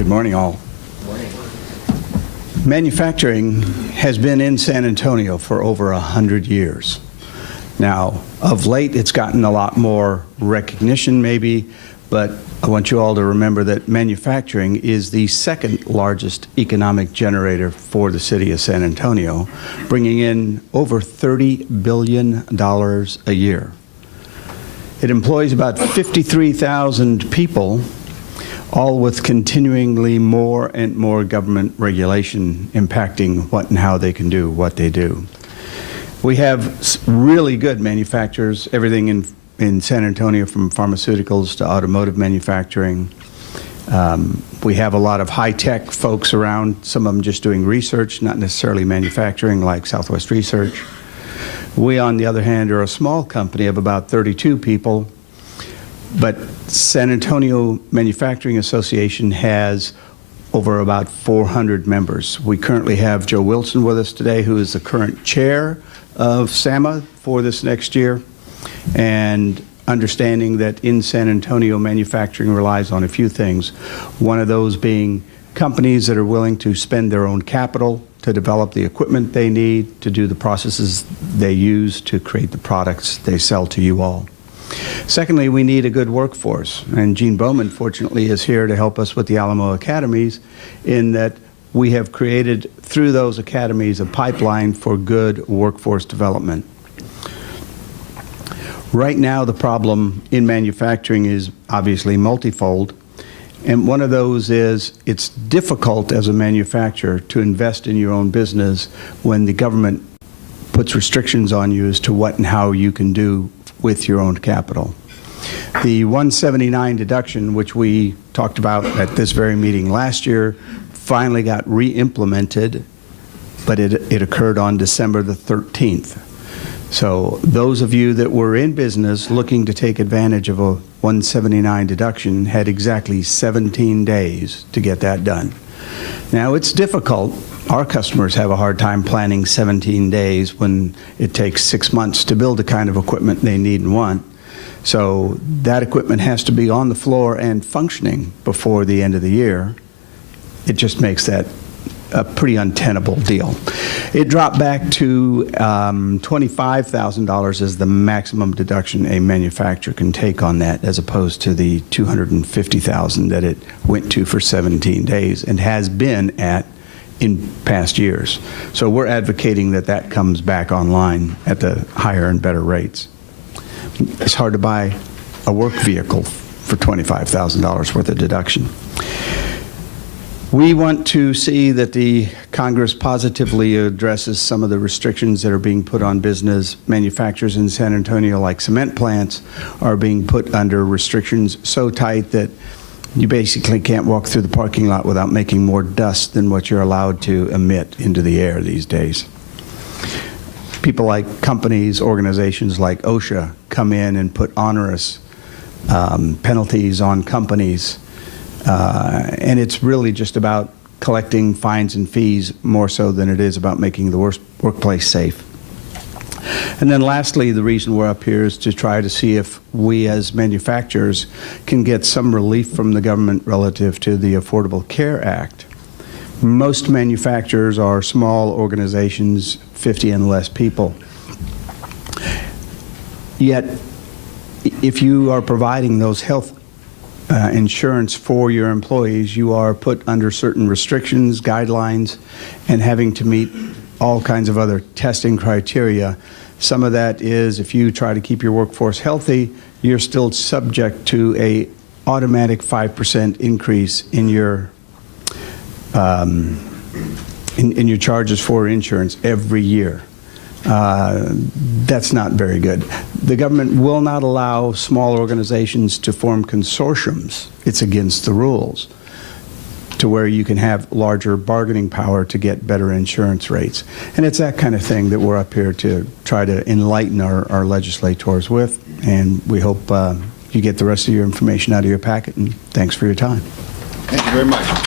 Good morning, all. Manufacturing has been in San Antonio for over 100 years. Now, of late, it's gotten a lot more recognition, maybe, but I want you all to remember that manufacturing is the second largest economic generator for the city of San Antonio, bringing in over $30 billion a year. It employs about 53,000 people, all with continually more and more government regulation impacting what and how they can do what they do. We have really good manufacturers, everything in San Antonio from pharmaceuticals to automotive manufacturing. We have a lot of high-tech folks around, some of them just doing research, not necessarily manufacturing, like Southwest Research. We, on the other hand, are a small company of about 32 people, but San Antonio Manufacturing Association has over about 400 members. We currently have Joe Wilson with us today, who is the current chair of SAMA for this next year, and understanding that in San Antonio, manufacturing relies on a few things. One of those being companies that are willing to spend their own capital to develop the equipment they need, to do the processes they use to create the products they sell to you all. Secondly, we need a good workforce, and Gene Bowman, fortunately, is here to help us with the Alamo Academies, in that we have created, through those academies, a pipeline for good workforce development. Right now, the problem in manufacturing is obviously multifold, and one of those is it's difficult as a manufacturer to invest in your own business when the government puts restrictions on you as to what and how you can do with your own capital. The 179 deduction, which we talked about at this very meeting last year, finally got re-implemented, but it occurred on December the 13th. So those of you that were in business looking to take advantage of a 179 deduction had exactly 17 days to get that done. Now, it's difficult. Our customers have a hard time planning 17 days when it takes 6 months to build the kind of equipment they need and want. So that equipment has to be on the floor and functioning before the end of the year. It just makes that a pretty untenable deal. It dropped back to $25,000 as the maximum deduction a manufacturer can take on that, as opposed to the $250,000 that it went to for 17 days and has been at in past years. So we're advocating that that comes back online at the higher and better rates. It's hard to buy a work vehicle for $25,000 worth of deduction. We want to see that the Congress positively addresses some of the restrictions that are being put on business. Manufacturers in San Antonio, like cement plants, are being put under restrictions so tight that you basically can't walk through the parking lot without making more dust than what you're allowed to emit into the air these days. People like companies, organizations like OSHA come in and put onerous penalties on companies. And it's really just about collecting fines and fees more so than it is about making the workplace safe. And then lastly, the reason we're up here is to try to see if we as manufacturers can get some relief from the government relative to the Affordable Care Act. Most manufacturers are small organizations, 50 and less people. Yet, if you are providing those health insurance for your employees, you are put under certain restrictions, guidelines, and having to meet all kinds of other testing criteria. Some of that is, if you try to keep your workforce healthy, you're still subject to a automatic 5% increase in your your charges for insurance every year. That's not very good. The government will not allow small organizations to form consortiums. It's against the rules, to where you can have larger bargaining power to get better insurance rates. And it's that kind of thing that we're up here to try to enlighten our legislators with, and we hope you get the rest of your information out of your packet, and thanks for your time. Thank you very much.